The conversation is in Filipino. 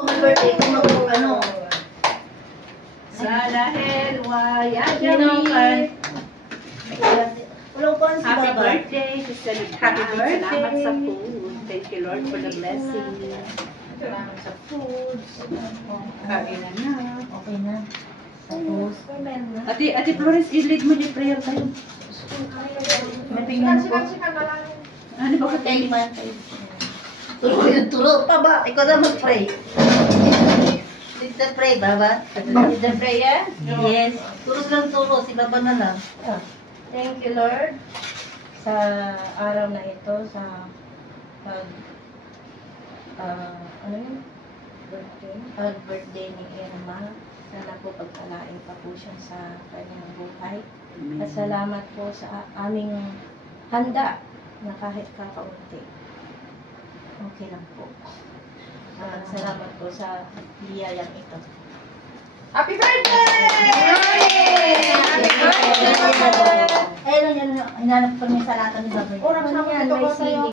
Birthday ko ano. Sa dahil Yayami. Walang pa si Happy Baba. birthday, Sister Lita. Happy birthday. Salamat sa food. Thank you, Lord, for the blessing. Salamat sa foods. Kain na. Okay na. Tapos, Ate Flores, i-lead mo yung prayer tayo. may pinggan po. Ano ba ka Thank you. Turo yung turo. Baba, ikaw na mag-pray. Did the pray, Baba? Did the prayer? Yes. Turo silang turo. Si Baba na lang. Thank you, Lord, sa araw na ito, sa pag, ano yun? Pag-birthday ni Irma. Sana po pagpalain pa po siya sa kanyang buhay. At salamat po sa aming handa na kahit kakaunti. Okay lang po. Salamat po sa biyayang ito. Happy birthday! Happy birthday! Ayun, hinanap ko rin sa lahat ng Baba. Ano yan? May sili.